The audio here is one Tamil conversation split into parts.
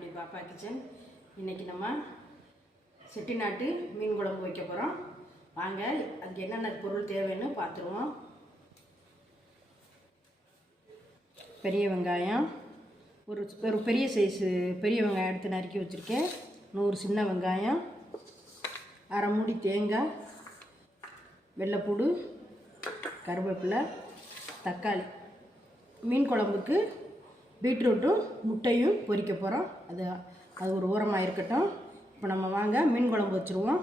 பாப்பா கிச்சன் இன்னைக்கு நம்ம செட்டிநாட்டு மீன் குழம்பு வைக்க போகிறோம் வாங்க அதுக்கு என்னென்ன பொருள் தேவைன்னு பார்த்துருவோம். பெரிய வெங்காயம். ஒரு ஒரு பெரிய சைஸு பெரிய வெங்காயம் எடுத்து நறுக்கி வச்சுருக்கேன். நூறு சின்ன வெங்காயம். அரை மூடி தேங்காய். வெள்ளைப்பூடு. கருவேப்பிலை. தக்காளி. மீன் குழம்புக்கு பீட்ரூட்டும் முட்டையும் பொரிக்க போகிறோம் அது அது ஒரு ஓரமாக இருக்கட்டும். இப்போ நம்ம வாங்க மீன் குழம்பு வச்சுருவோம்.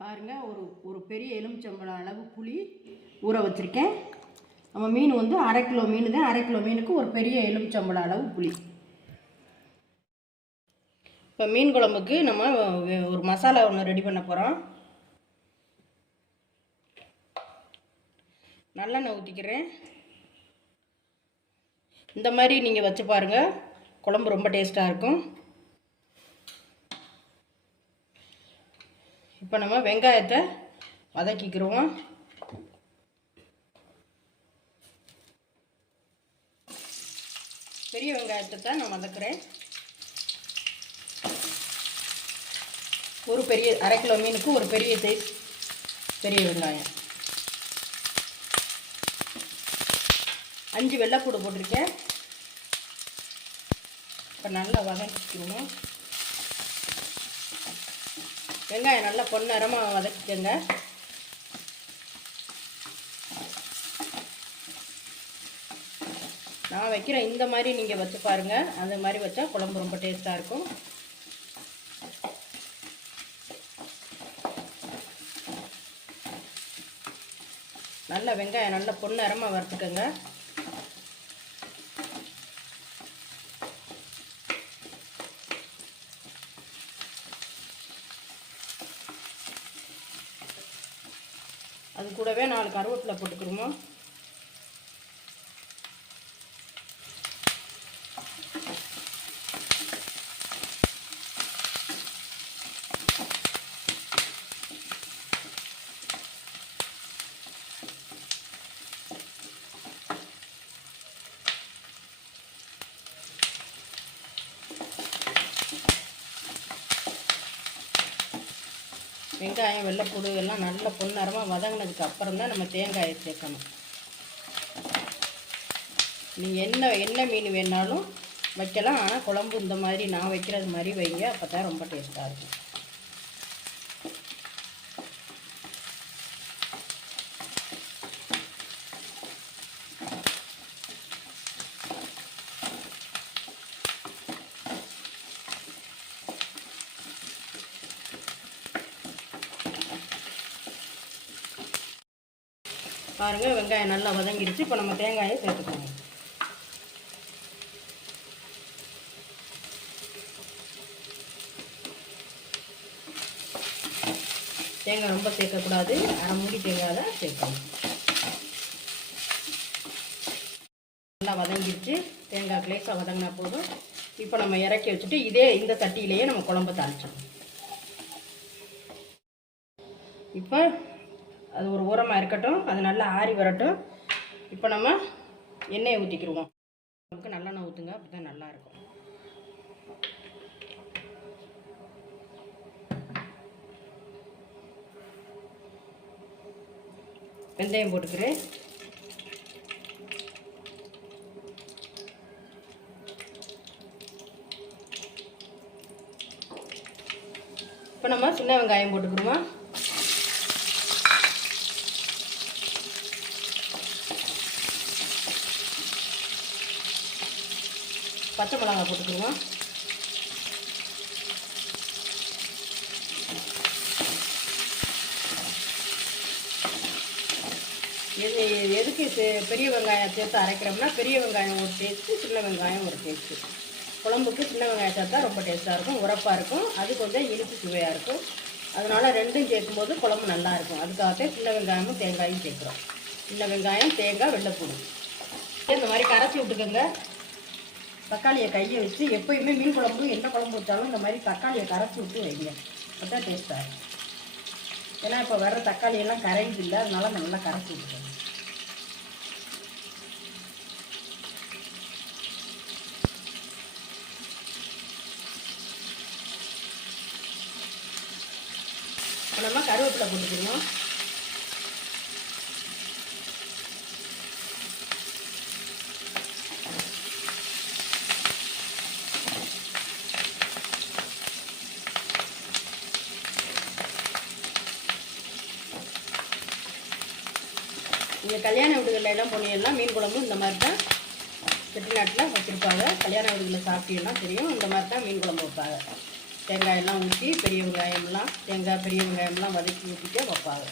பாருங்கள் ஒரு ஒரு பெரிய எலுமிச்சம்பழம் அளவு புளி ஊற வச்சுருக்கேன். நம்ம மீன் வந்து அரை கிலோ மீன் தான் அரை கிலோ மீனுக்கு ஒரு பெரிய எலுமிச்சம்பழம் அளவு புளி. இப்போ மீன் குழம்புக்கு நம்ம ஒரு மசாலா ஒன்று ரெடி பண்ண போகிறோம் நல்லெண்ணெய் ஊற்றிக்கிறேன் இந்த மாதிரி நீங்கள் வச்சு பாருங்கள் குழம்பு ரொம்ப டேஸ்ட்டாக இருக்கும். இப்போ நம்ம வெங்காயத்தை வதக்கிக்கிறோம். பெரிய வெங்காயத்தை தான் நான் வதக்குறேன். ஒரு பெரிய அரை கிலோ மீனுக்கு ஒரு பெரிய சைஸ் பெரிய வெங்காயம். அஞ்சு வெள்ளைப்பூடு போட்டிருக்கேன். இப்போ நல்லா வதக்கிக்கணும். வெங்காயம் நல்லா பொன்னரமாக வதக்கிக்கோங்க. நான் வைக்கிறேன் இந்த மாதிரி நீங்கள் வச்சு பாருங்கள் அந்த மாதிரி வச்சா குழம்பு ரொம்ப டேஸ்ட்டாக இருக்கும். நல்லா வெங்காயம் நல்லா பொன்னரமாக வறுத்துக்கோங்க அது கூடவே நாலு கருவேப்பிலை போட்டுக்கிறோமோ வெங்காயம் வெள்ளைப்பூடு எல்லாம் நல்ல பொன்னரமாக வதங்கினதுக்கு அப்புறம் தான் நம்ம தேங்காயை சேர்க்கணும். நீங்கள் என்ன என்ன மீன் வேணாலும் வைக்கலாம். ஆனால் குழம்பு இந்த மாதிரி நான் வைக்கிறது மாதிரி வைங்க அப்போ தான் ரொம்ப டேஸ்ட்டாக இருக்கும். பாருங்கள் வெங்காயம் நல்லா வதங்கிடுச்சு. இப்போ நம்ம தேங்காயை சேர்த்துக்கோங்க. தேங்காய் ரொம்ப சேர்க்கக்கூடாது. அரை மூடி தேங்காய் தான் சேர்க்கணும். நல்லா வதங்கிடுச்சு. தேங்காய் லேசாக வதங்கினா போதும். இப்போ நம்ம இறக்கி வச்சுட்டு இதே இந்த சட்டியிலேயே நம்ம குழம்பு தாளிச்சோம் இப்போ அது ஒரு ஓரமாக இருக்கட்டும் அது நல்லா ஆறி வரட்டும். இப்போ நம்ம எண்ணெயை ஊற்றிக்கிடுவோம் நமக்கு நல்லெண்ணெய் ஊற்றுங்க அப்படி தான் நல்லாயிருக்கும் வெந்தயம் போட்டுக்கிறேன். இப்போ நம்ம சின்ன வெங்காயம் போட்டுக்கிறோமா பச்சை மிளகாய் போட்டுக்கிடுவோம். எது எதுக்கு பெரிய வெங்காயம் சேர்த்து அரைக்கிறோம்னா பெரிய வெங்காயம் ஒரு டேஸ்ட்டு சின்ன வெங்காயம் ஒரு டேஸ்ட்டு குழம்புக்கு சின்ன வெங்காயம் சேர்த்தா ரொம்ப டேஸ்ட்டாக இருக்கும் உரப்பாக இருக்கும் அது கொஞ்சம் இனிப்பு சுவையாக இருக்கும். அதனால் ரெண்டும் சேர்க்கும்போது குழம்பு நல்லாயிருக்கும் அதுக்காகவே சின்ன வெங்காயமும் தேங்காயும் சேர்க்குறோம். சின்ன வெங்காயம் தேங்காய் வெள்ளைப்பூடும் இந்த மாதிரி கரைச்சி விட்டுக்கோங்க. தக்காளியை கையை வச்சு எப்போயுமே மீன் குழம்பு என்ன குழம்பு வச்சாலும் இந்த மாதிரி தக்காளியை கரைச்சி விட்டு வைங்க. அதுதான் டேஸ்ட்டாக இருக்கும். ஏன்னா இப்போ வர தக்காளியெல்லாம் கரைஞ்சு இல்லை அதனால் நல்லா கரைச்சி விட்டுருவோம் நம்ம கருவேப்பிலை போட்டுக்கணும் இங்கே கல்யாண வீடுகளில் எல்லாம் போனீங்கன்னா மீன் குழம்பு இந்த மாதிரி தான் செட்டிநாட்டில் வச்சுருப்பாங்க. கல்யாண வீடுகளில் சாப்பிட்டீங்கன்னா தெரியும். இந்த மாதிரி தான் மீன் குழம்பு வைப்பாங்க. தேங்காயெல்லாம் ஊற்றி பெரிய வெங்காயம்லாம் தேங்காய் பெரிய வெங்காயம்லாம் வதக்கி ஊற்றிட்டே வைப்பாங்க.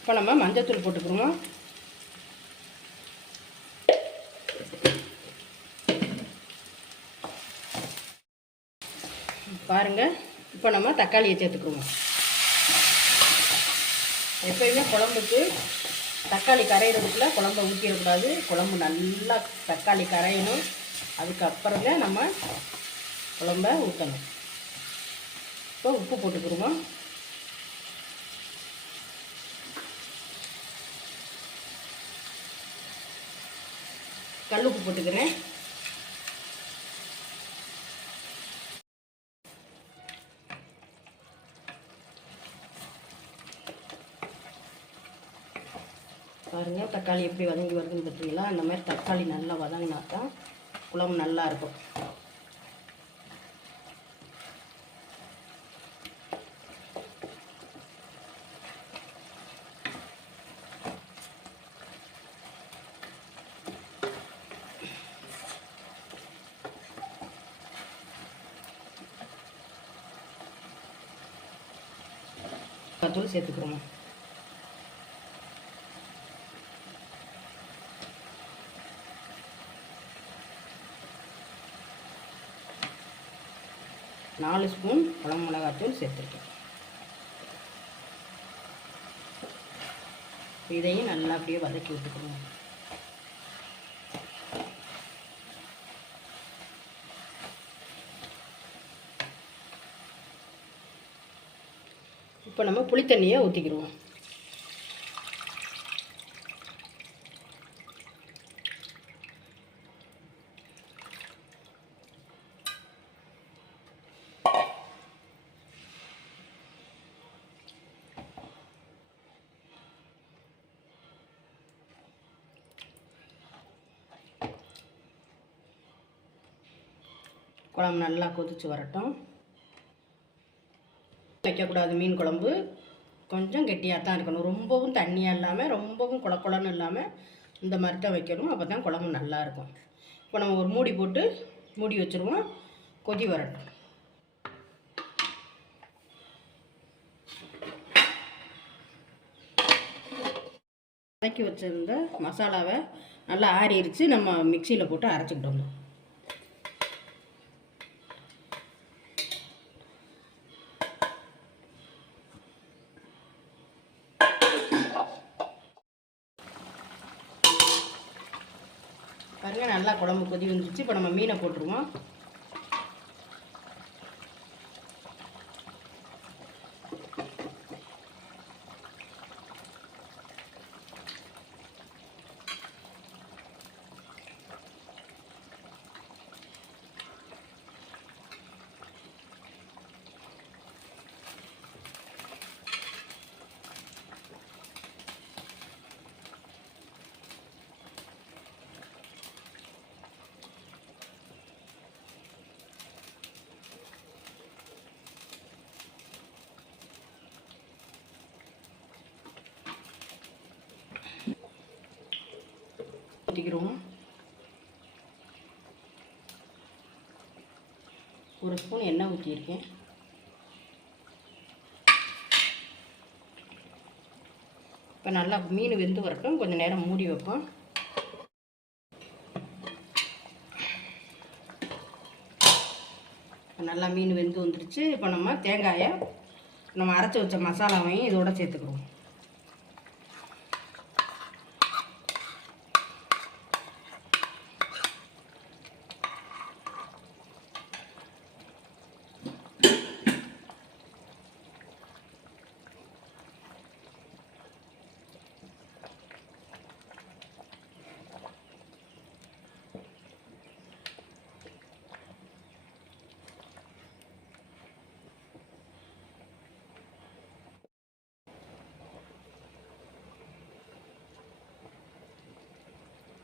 இப்போ நம்ம மஞ்சத்தூள் போட்டுக்கிறோம்? பாருங்கள் இப்போ நம்ம தக்காளியை சேர்த்துக்குருவோம் எப்பயுமே குழம்புக்கு தக்காளி கரையிறதுக்குள்ள குழம்ப ஊற்றிடக்கூடாது குழம்பு நல்லா தக்காளி கரையணும். அதுக்கப்புறம் தான் நம்ம குழம்ப ஊற்றணும் இப்போ உப்பு போட்டுக்கிடுவோம் கல் உப்பு போட்டுக்கிறேன் பாருங்கள் தக்காளி எப்படி வதங்கி வருதுன்னு பார்த்தீங்களா? அந்த மாதிரி தக்காளி நல்லா வதங்கினா தான் குழம்பு நல்லா இருக்கும். தூள் சேர்த்துக்கிறோம். நாலு ஸ்பூன் குழம்பு மிளகாத்தூள் சேர்த்துருக்கேன். இதையும் நல்லா அப்படியே வதக்கி விட்டுக்கணும். இப்போ நம்ம புளித்தண்ணியை ஊற்றிக்கிடுவோம் குழம்பு நல்லா கொதித்து வரட்டும். வைக்கக்கூடாது மீன் குழம்பு. கொஞ்சம் கெட்டியாக தான் இருக்கணும். ரொம்பவும் தண்ணியாக இல்லாமல் ரொம்பவும் குள இல்லாமல் இந்த மாதிரி தான் வைக்கணும். அப்போ தான் குழம்பு நல்லாயிருக்கும் இப்போ நம்ம ஒரு மூடி போட்டு மூடி வச்சுருவோம். கொதி வரட்டும். வதக்கி வச்சுருந்த மசாலாவை நல்லா ஆறிடுச்சு நம்ம மிக்சியில் போட்டு அரைச்சிக்கிட்டு பாருங்கள் பாருங்க நல்லா குழம்பு கொதி வந்துருச்சு. இப்போ நம்ம மீனை போட்டுருவோம். ஊற்றிக்கிறோம் ஒரு ஸ்பூன் எண்ணெய் ஊற்றியிருக்கேன் இப்போ நல்லா மீன் வெந்து வரட்டும். கொஞ்சம் நேரம் மூடி வைப்போம். நல்லா மீன் வெந்து வந்துருச்சு. இப்போ நம்ம தேங்காயை நம்ம அரைச்சி வச்ச மசாலாவையும் இதோட சேர்த்துக்கிறோம்.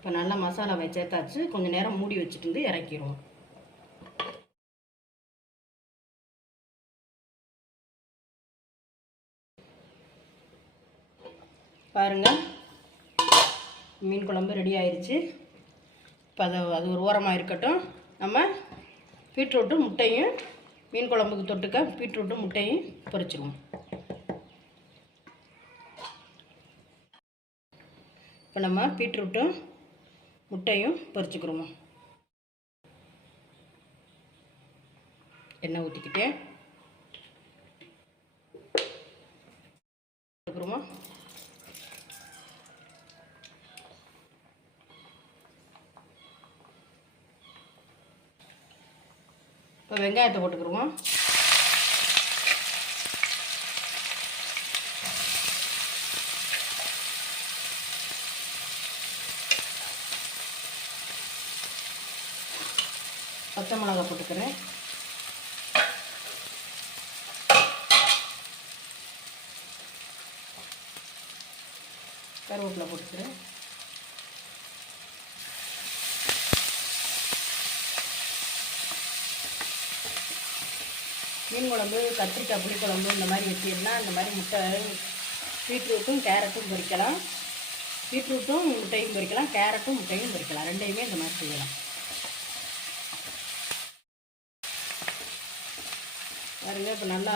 இப்போ நல்லா மசாலாவை சேர்த்தாச்சு. கொஞ்சம் நேரம் மூடி வச்சுட்டு வந்து இறக்கிடுவோம் பாருங்க. மீன் குழம்பு ரெடி ஆயிடுச்சு இப்போ அது அது ஒரு ஓரமாக இருக்கட்டும். நம்ம பீட்ரூட்டும் முட்டையும் மீன் குழம்புக்கு தொட்டுக்க பீட்ரூட்டும் முட்டையும் பொரிச்சிடுவோம் இப்போ நம்ம பீட்ரூட்டும் முட்டையும் பொரிச்சுக்கிறோமா எண்ணெய் ஊற்றிக்கிட்டே எடுக்கிறோமா இப்போ வெங்காயத்தை போட்டுக்கிறோமா. பச்சை மிளகா போட்டுக்கிறேன். கருவேப்பிலை போட்டுக்கிறேன். மீன் குழம்பு கத்திரிக்காய் புளிக்குழம்பு இந்த மாதிரி வச்சிருந்தா இந்த மாதிரி முட்டை பீட்ரூட்டும் கேரட்டும் பொரிக்கலாம். பீட்ரூட்டும் முட்டையும் பொரிக்கலாம் கேரட்டும் முட்டையும் பொரிக்கலாம். ரெண்டையுமே இந்த மாதிரி செய்யலாம். பாருங்கள் இப்போ நல்லா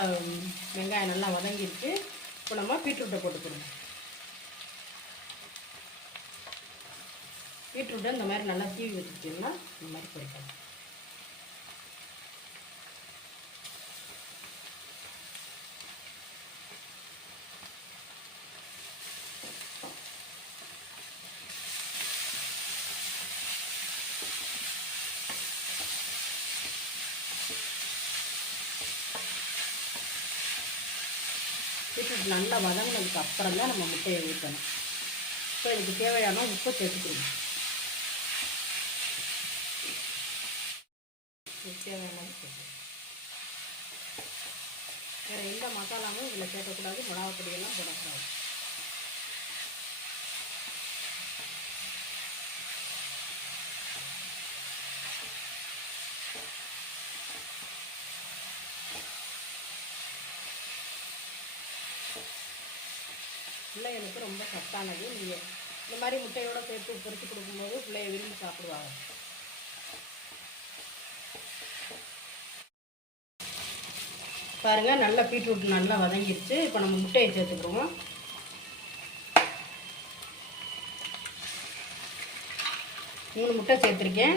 வெங்காயம் நல்லா வதங்கிருக்கு இப்போ நம்ம பீட்ரூட்டை போட்டுக்கிறோம் பீட்ரூட்டை இந்த மாதிரி நல்லா தீவி வச்சுட்டிங்கன்னா இந்த மாதிரி போயிட்டோம் பீட்ரூட் நல்லா வதங்கினதுக்கு அப்புறம் தான் நம்ம முட்டையை ஊற்றணும் இப்போ இதுக்கு தேவையான உப்பு சேர்த்துக்கணும். தேவையான உப்பு. வேறு எந்த மசாலாவும் இதில் சேர்க்கக்கூடாது. மிளகாப்பொடியெல்லாம் போடக்கூடாது. பிள்ளைகளுக்கு ரொம்ப சத்தானது. நீங்கள் இந்த மாதிரி முட்டையோட சேர்த்து பொரித்து கொடுக்கும்போது பிள்ளைய விரும்பி சாப்பிடுவாங்க. பாருங்கள் நல்லா பீட்ரூட் நல்லா வதங்கிடுச்சு இப்போ நம்ம முட்டையை சேர்த்துக்கிடுவோம். மூணு முட்டை சேர்த்துருக்கேன்.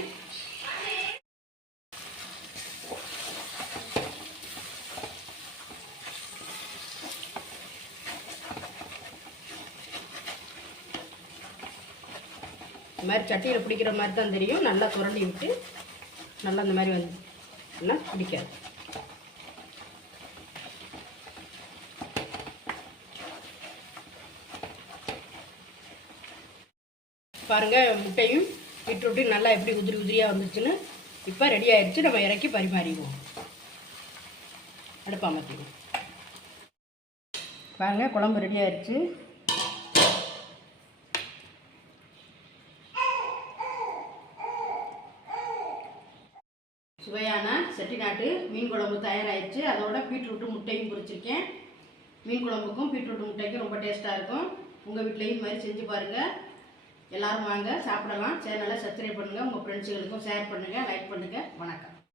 இந்த மாதிரி சட்டியில் பிடிக்கிற மாதிரி தான் தெரியும். நல்லா குரண்டி விட்டு நல்லா இந்த மாதிரி வந்து பிடிக்காது. பாருங்கள் முட்டையும் பீட்ரூட்டையும் நல்லா எப்படி உதிரி உதிரியாக வந்துச்சுன்னு இப்போ ரெடி ஆயிடுச்சு நம்ம இறக்கி பரிமாறிடுவோம். அடுப்பா மாற்றிடுவோம் குழம்பு ரெடி ஆயிடுச்சு செட்டிநாட்டு மீன் குழம்பு தயாராகிடுச்சு அதோட பீட்ரூட்டு முட்டையும் பொரிச்சிருக்கேன். மீன் குழம்புக்கும் பீட்ரூட்டு முட்டைக்கும் ரொம்ப டேஸ்ட்டாக இருக்கும். உங்கள் வீட்லேயும் இது மாதிரி செஞ்சு பாருங்கள் எல்லாரும் வாங்க சாப்பிடலாம். சேனலை சப்ஸ்கிரைப் பண்ணுங்கள் உங்கள் ஃப்ரெண்ட்ஸுகளுக்கும் ஷேர் பண்ணுங்கள் லைக் பண்ணுங்கள் வணக்கம்.